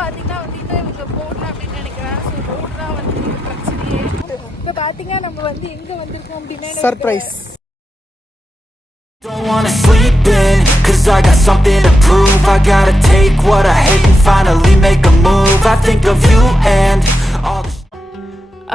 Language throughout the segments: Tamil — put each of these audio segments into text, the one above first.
பார்த்தீங்கன்னா வந்து இன்னும் இவங்க போடலாம் அப்படின்னு நினைக்கிறேன். ஸோ ரோடு தான் வந்து பிரச்சனையே. இப்போ பார்த்தீங்கன்னா நம்ம வந்து எங்கே வந்திருக்கோம் அப்படின்னா surprise. Don't wanna sleep in, cause I got something to prove. I gotta take what I hate and finally make a move. I think of you and all the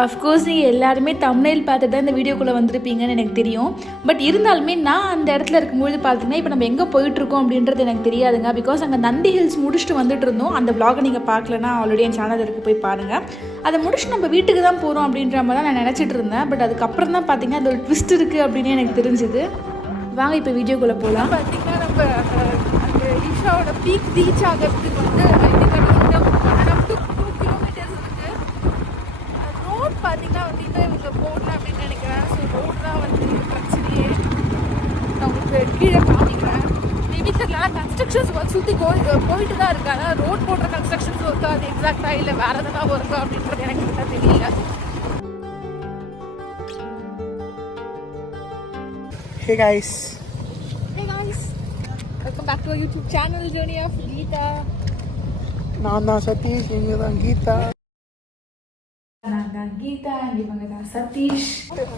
of course நீங்கள் எல்லாருமே தம்ப்நெயில் பார்த்துட்டு தான் இந்த வீடியோக்குள்ளே வந்திருப்பீங்கன்னு எனக்கு தெரியும். பட் இருந்தாலுமே நான் அந்த இடத்துல இருக்கும்போது பார்த்தீங்கன்னா இப்போ நம்ம எங்கே போயிட்டுருக்கோம் அப்படின்றது எனக்கு தெரியாதுங்க. பிகாஸ் அங்கே நந்தி ஹில்ஸ் முடிச்சுட்டு வந்துட்டு இருந்தோம். அந்த vlog நீங்கள் பார்க்கலன்னா ஆல்ரெடி என் சேனல் இருக்குது, போய் பாருங்கள். அதை முடிச்சுட்டு நம்ம வீட்டுக்கு தான் போகிறோம் அப்படின்ற மாதிரி தான் நான் நினச்சிட்டு இருந்தேன். பட் அதுக்கப்புறம் தான் பார்த்தீங்கன்னா அது ஒரு ட்விஸ்ட் இருக்குது அப்படின்னு எனக்கு தெரிஞ்சுது. வாங்க இப்போ வீடியோக்குள்ளே போகலாம். பார்த்தீங்கன்னா நம்ம அந்த ஈஷாவோட பீக் ரீச் ஆகிறதுக்கு வந்து பார்த்தீங்கன்னா வந்து இன்னும் இவங்க போடலாம் அப்படின்னு நினைக்கிறேன். ஸோ ரோடு தான் வந்து பிரச்சனையே. நான் உங்களுக்கு கீழே காமிக்கிறேன். மேபி தெரியல, கன்ஸ்ட்ரக்ஷன்ஸ் ஒர்க் சுற்றி போயிட்டு தான் இருக்கு. ஆனால் ரோட் போடுற கன்ஸ்ட்ரக்ஷன்ஸ் ஒர்க்கா அது எக்ஸாக்டாக இல்லை வேறு எதனா ஒர்க்கா அப்படின்றது எனக்கு கிட்ட தெரியல. Hey guys. Hey guys. Welcome back to our YouTube channel, Journey of Geeta. நான் தான் சதீஷ், இவங்க தான் கீதா. கீதா, இவங்க தான் சதீஷ்.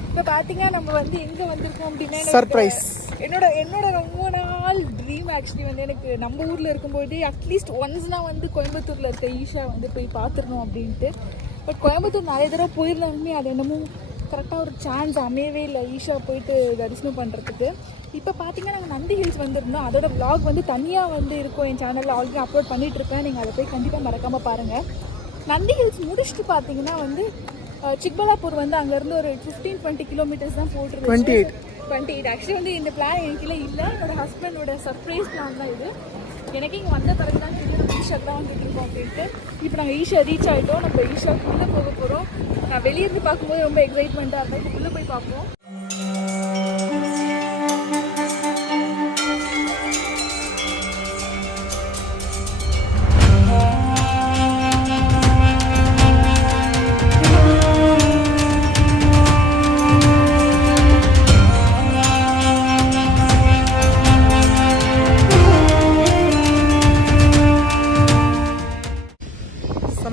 இப்போ பார்த்தீங்கன்னா நம்ம வந்து எங்கே வந்திருக்கோம் அப்படின்னா சர்ப்ரைஸ். என்னோட ரொம்ப நாள் ட்ரீம் ஆக்சுவலி வந்து எனக்கு நம்ம ஊரில் இருக்கும்போது அட்லீஸ்ட் ஒன்ஸ்னால் வந்து கோயம்புத்தூரில் இருக்க ஈஷா வந்து போய் பார்த்துடணும் அப்படின்ட்டு. பட் கோயம்புத்தூர் நிறைய தடவை போயிருந்தாலுமே அது என்னமோ கரெக்டாக ஒரு சான்ஸ் அமையவே இல்லை ஈஷா போயிட்டு தரிசனம் பண்ணுறதுக்கு. இப்போ பார்த்தீங்கன்னா நாங்கள் நந்தி ஹில்ஸ் வந்திருந்தோம். அதோட vlog வந்து தனியாக வந்து இருக்கும் என் சேனலில் ஆல்ரெடி அப்லோட் பண்ணிகிட்ருப்பேன். நீங்கள் அதை போய் கண்டிப்பாக மறக்காமல் பாருங்கள். நந்தி ஹில்ஸ் முடிச்சுட்டு பார்த்தீங்கன்னா வந்து சிக்பலாப்பூர் வந்து அங்கேருந்து ஒரு 15-20 கிலோமீட்டர்ஸ் தான் போட்டுருக்கு. 28 ஆக்சுவலி வந்து இந்த பிளான் எனக்குள்ள இல்லை. என்னோட ஹஸ்பண்டோட சர்ப்ரைஸ் பிளான் தான் இது. எனக்கு இங்கே வந்த பிறகு தான் தெரியும் நம்ம ஈஷாக்கு தான் வந்துட்டு இருக்கோம் அப்படின்ட்டு. இப்போ நாங்கள் ஈஷா ரீச் ஆகிட்டோம். நம்ம ஈஷாக்குள்ளே போக போகிறோம். நான் வெளியிருந்து பார்க்கும்போது ரொம்ப எக்ஸைட்மெண்ட்டாக இருந்தேன். இப்போ உள்ளே போய் பார்ப்போம்.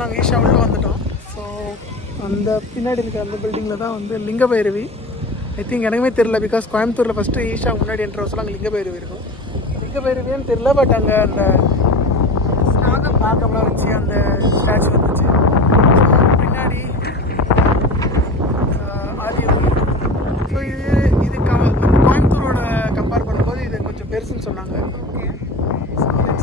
நாங்கள் ஈஷா உள்ள வந்துட்டோம். ஸோ அந்த பின்னாடி இருக்க அந்த பில்டிங்கில் தான் வந்து லிங்க பைரவி. ஐ திங்க் எனக்குமே தெரியல, பிகாஸ் கோயம்புத்தூரில் ஃபஸ்ட்டு ஈஷா முன்னாடி என்ற வருஷம் அங்கே லிங்க பைரவி இருக்கும். லிங்க பைரவின்னு தெரியல, பட் அங்கே அந்த நாகம்லாம் வச்சு அந்த ஸ்டாச்சு வந்துச்சு. பின்னாடி ஆதியோகி. ஸோ இது கோயம்புத்தூரோட கம்பேர் பண்ணும்போது இது கொஞ்சம் பெருசுன்னு சொன்னாங்க.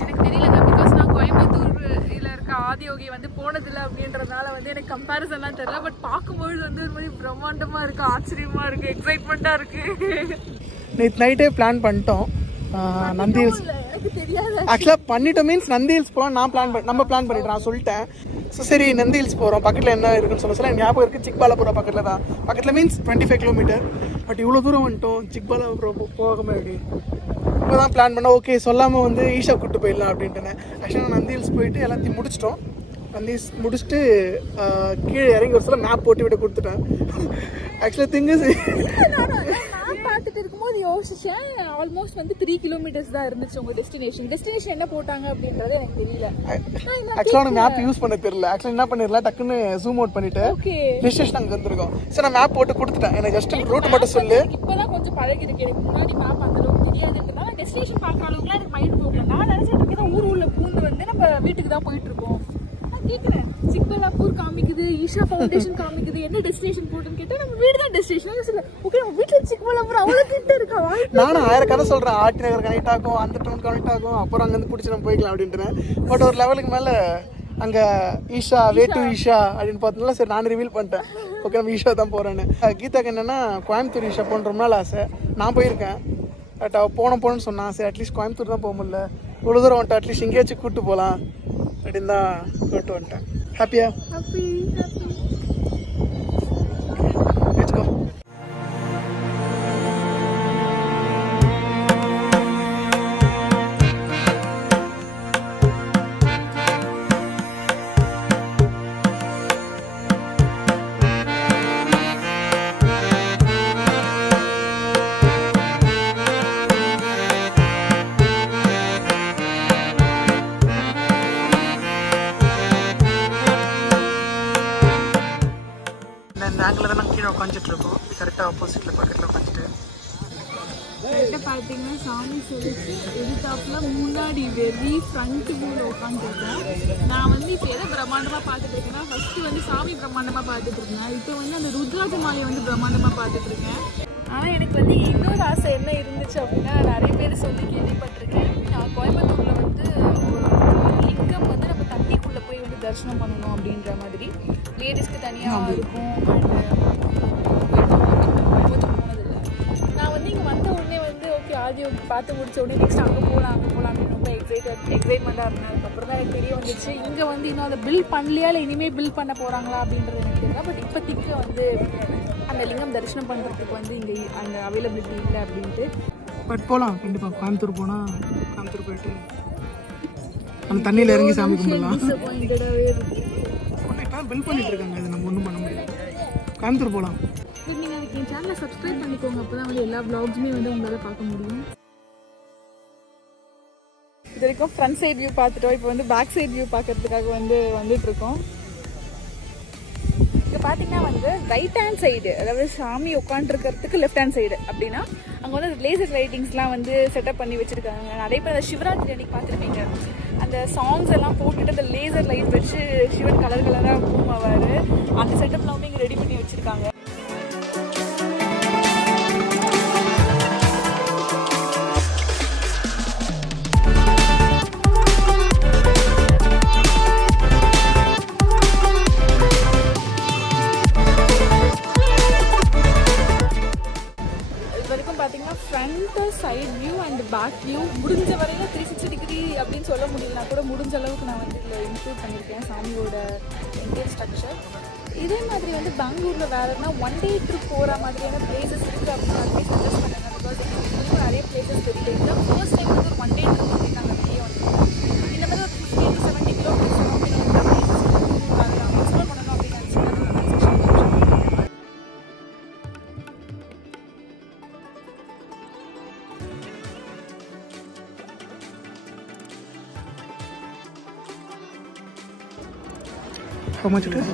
எனக்கு தெரியலங்க, பிகாஸ் நான் கோயம்புத்தூரில் இருக்க ஆதியோகி வந்து போனதில்லை அப்படின்றதுனால வந்து எனக்கு கம்பேரிசன்லாம் தெரியல. பட் பார்க்கும்பொழுது வந்து ஒரு மாதிரி பிரம்மாண்டமாக இருக்குது, ஆச்சரியமாக இருக்குது, எக்ஸைட்மெண்ட்டாக இருக்குது. நேற்று நைட்டே பிளான் பண்ணிட்டோம் நந்தி ஹில்ஸ். எனக்கு தெரியாது ஆக்சுவலாக பண்ணிட்டோம் மீன்ஸ் நந்தி ஹில்ஸ் போகலாம். நம்ம பிளான் பண்ணிட்டோம், நான் சொல்லிட்டேன். ஸோ சரி நந்தி ஹில்ஸ் போகிறோம், பக்கத்தில் என்ன இருக்குன்னு சொல்ல ஞாபகம் இருக்குது. சிக்பாலாபுரம் பக்கத்தில் தான், பக்கத்தில் மீன்ஸ் 25 கிலோமீட்டர். பட் இவ்வளோ தூரம் வந்துட்டோம், சிக்பாலாபுரம் போகாமல் எப்படி இப்போ தான் பிளான் பண்ணோம். ஓகே சொல்லாமல் வந்து ஈஷா கூப்பிட்டு போயிடலாம் அப்படின்ட்டு. ஆக்சுவலாக நந்தி ஹில்ஸ் போயிட்டு எல்லாத்தையும் முடிச்சிட்டோம். நந்தி ஹில்ஸ் முடிச்சுட்டு கீழே இறங்கி ஒரு சில மேப் போட்டு விட கொடுத்துட்டேன். ஆக்சுவலாக திங்ஸ் நான் பார்த்துட்டு இருக்கும்போது யோசிச்சேன், ஆல்மோஸ்ட் வந்து 3 கிலோமீட்டர்ஸ் தான் இருந்துச்சு உங்கள் டெஸ்டினேஷன் என்ன போட்டாங்க அப்படின்றது எனக்கு தெரியல. ஆக்சுவலாக மேப் யூஸ் பண்ண தெரியல. ஆக்சுவலாக என்ன பண்ணிடலாம், டக்குன்னு ஜூம் அவுட் பண்ணிட்டு டெஸ்டினேஷன் அங்கே வந்துருக்கோம். சரி நான் மேப் போட்டு கொடுத்துட்டேன், எனக்கு ஜஸ்ட் ரூட் மட்டும் சொல்லு. இப்போதான் கொஞ்சம் பழகிருக்கு, எனக்கு முன்னாடி மேப் அந்த அளவுக்கு தெரியாதுன்றதுனால டெஸ்டினேஷன் பார்க்குற அளவுக்குலாம் எனக்கு மைண்ட் போகல. நான் நினச்சிட்டு இருக்கேன் ஊர் உள்ள பூந்து வந்து நம்ம வீட்டுக்கு தான் போயிட்டு இருக்கோம். கேட்குறேன், சிக்பலாப்பூர் காமிக்குது, ஈஷா ஃபவுண்டேஷன் காமிக்குது, என்ன டெஸ்டினேஷன் போட்டுன்னு கேட்டால் நம்ம வீடு தான் டெஸ்டினேஷன். ஓகே நம்ம வீட்டில் சிக்பலாப்பூர் அவ்வளோ கிட்ட இருக்கா? நானும் 1000 கதை சொல்கிறேன், ஆர்டி நகர் கனெக்ட் ஆகும், அந்த டவுன் கனெக்ட் ஆகும், அப்புறம் அங்கேருந்து பிடிச்சி நம்ம போய்க்கலாம் அப்படின்ட்டு. பட் ஒரு லெவலுக்கு மேலே அங்கே ஈஷா வே டு ஈஷா அப்படின்னு பார்த்ததுனால சரி நான் ரிவீல் பண்ணிட்டேன். ஓகே நம்ம ஈஷா தான் போகிறேன்னு. கீதாக்கு என்னென்னா கோயம்புத்தூர் ஈஷா போன ரொம்ப நாள் ஆசை. நான் போயிருக்கேன், பட் அவள் போகணுன்னு சொன்னான். சரி அட்லீஸ்ட் கோயம்புத்தூர் தான் போக முடியல, இவ்வளோ தூரம் வந்துட்டு அட்லீஸ்ட் எங்கேயாச்சும் கூப்பிட்டு போகலாம் அப்படின்னு தான் கூப்பிட்டு வந்துட்டேன். ஹாப்பியா? ஹாப்பி. Let's go. உட்காந்துட்டு இருக்கோம். கரெக்டாக ஆப்போசிட்டில் பக்கத்தில் உட்காந்துட்டு கரெக்டாக பார்த்தீங்கன்னா சாமி சொல்லிச்சு எதிர்த்தாப்புல முன்னாடி வெரி ஃப்ரண்ட் வியூவில் உட்காந்துருக்கேன். நான் வந்து இப்போ எதை பிரம்மாண்டமாக பார்த்துட்டு இருக்கேன்னா ஃபஸ்ட்டு வந்து சாமி பிரம்மாண்டமாக பார்த்துட்டு இருக்கேன். இப்போ வந்து அந்த ருத்ராஜ மாலையை வந்து பிரம்மாண்டமாக பார்த்துட்டு இருக்கேன். ஆனால் எனக்கு வந்து இன்னொரு ஆசை என்ன இருந்துச்சு அப்படின்னா நிறைய பேர் சொல்லி கேள்விப்பட்டிருக்கேன். நான் கோயம்புத்தூரில் வந்து ஒரு லிங்கம் வந்து நம்ம தண்ணிக்குள்ளே போய் வந்து தரிசனம் பண்ணணும் அப்படின்ற மாதிரி லேடிஸ்க்கு தனியாக இருக்கும். கோயம்புத்தூர் போனதில்லை. நான் வந்து இங்கே வந்த உடனே வந்து ஓகே ஆடியோ பார்த்து முடிச்ச உடனே நெக்ஸ்ட் அங்கே போகலாம் அப்படின்னு ரொம்ப எக்ஸைட்மெண்ட்டாக இருந்தேன். அதுக்கப்புறம் தான் எனக்கு தெரிய வந்துச்சு இங்கே வந்து இன்னும் அதை பில் பண்ணலையா இல்லை இனிமேல் பில் பண்ண போகிறாங்களா அப்படின்றது எனக்கு தெரியல. பட் இப்போதைக்கு வந்து அந்த லிங்கம் தரிசனம் பண்ணுறதுக்கு வந்து இங்கே அங்கே அவைலபிலிட்டி இல்லை அப்படின்ட்டு. பட் போகலாம் கண்டிப்பாக. கோயம்புத்தூர் போனால் கோயம்புத்தூர் போயிட்டு அந்த தண்ணியில் இறங்கி சாமி கும்பிடலாம். டிசப்பாயிண்டடாகவே இருக்குது. இப்போ பில் பண்ணிட்டு இருக்காங்க, இது நம்ம ஒன்றும் பண்ண முடியாது. கோயம்புத்தூர் போகலாம். நீங்கள் அதுக்கு என் சேனலை சப்ஸ்கிரைப் பண்ணிக்கோங்க, அப்போ தான் வந்து எல்லா வ்ளாக்ஸுமே வந்து உங்களால் பார்க்க முடியும். இது வரைக்கும் ஃப்ரண்ட் சைட் வியூ பார்த்துட்டோம். இப்போ வந்து பேக் சைட் வியூ பார்க்கறதுக்காக வந்துட்டுருக்கோம். இப்போ பார்த்தீங்கன்னா வந்து ரைட் ஹேண்ட் சைடு, அதாவது சாமி உட்காந்துருக்கிறதுக்கு லெஃப்ட் ஹேண்ட் சைடு அப்படின்னா அங்கே வந்து லேசர் லைட்டிங்ஸ்லாம் வந்து செட்டப் பண்ணி வச்சுருக்காங்க. நிறைய பேர் அந்த சிவராத்திரி அன்றைக்கி பார்த்துருப்பீங்க. அந்த சாங்ஸ் எல்லாம் போட்டுட்டு அந்த லேசர் லைட் வச்சு சிவன் கலர் கலராக பூம் ஆவார். அந்த செட்டப்லாம் வந்து இங்கே ரெடி பண்ணி வச்சுருக்காங்க. Front side view and back view முடிஞ்ச வரையில் 360 டிகிரி அப்படின்னு சொல்ல முடியலனா கூட முடிஞ்ச அளவுக்கு நான் வந்து இதில் இன்க்ளூட் பண்ணியிருக்கேன் சாமியோட இன்டீரியர் ஸ்ட்ரக்சர். இதே மாதிரி வந்து பெங்களூரில் வேறுனா ஒன் டே ட்ரிப் போகிற மாதிரியான பிளேசஸ் இருக்குது அப்படின்னு அதுவே சஜஸ்ட் பண்ணுங்க. பிகாஸ் எங்களுக்கு நிறைய பிளேசஸ் தெரியல. இதுதான் ஃபர்ஸ்ட் டைம் வந்து ஒரு ஒன் டே ட்ரிப் அப்படின்னு நாங்கள் வெளியே வந்துருக்கோம். இந்த மாதிரி ஒரு 50 to 70 கிலோமீட்டர்ஸ் அப்படின்னு எக்ஸ்ப்ளோர் பண்ணணும் அப்படின்னு நினச்சிங்கன்னா How much it is?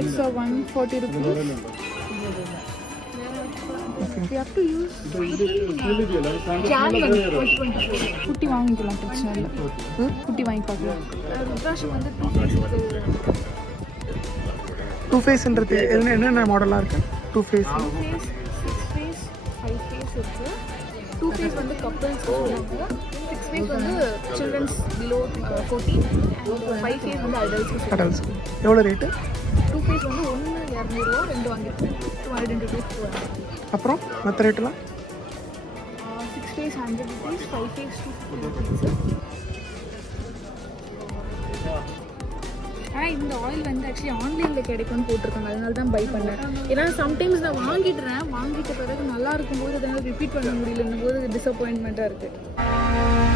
It's a 140 rupees. We have to use குட்டி வாங்கிக்கலாம், பிரச்சனை இல்லை. குட்டி வாங்கி பார்க்கலாம். ருத்ராட்சம் வந்து டூ ஃபேஸ்ன்றது என்னென்ன மாடலாக இருக்குது? டூ ஃபேஸ், 6 ஃபேஸ், 5 ஃபேஸ் இருக்குது. 2 ஃபேஸ் வந்து கப்பல்ஸ் சொல்லுவாங்க. 6 ஃபேஸ் வந்து சில்ட்ரன்ஸ் பிலோ 14 அண்ட் 5 ஃபேஸ் வந்து அடல்ட்ஸ். எவ்வளோ ரேட்டு? 2 ஃபேஸ் வந்து 1 200 ரூபா, 2 வாங்கியிருக்கேன். 200 rupees 200. அப்புறம் மற்ற ரேட்டெலாம்? 6 ஃபேஸ் 100 rupees, 5 ஃபேஸ் 250 rupees. ஆனால் இந்த ஆயில் வந்து ஆக்சுவலி ஆன்லைனில் கிடைக்கும்னு போட்டிருக்காங்க, அதனால தான் பை பண்ணேன். ஏன்னா சம்டைம்ஸ் நான் வாங்கிட்ட பிறகு நல்லா இருக்கும்போது அதனால் ரிப்பீட் பண்ண முடியலன்னும் போது டிசப்பாயின்மெண்ட்டாக இருக்குது.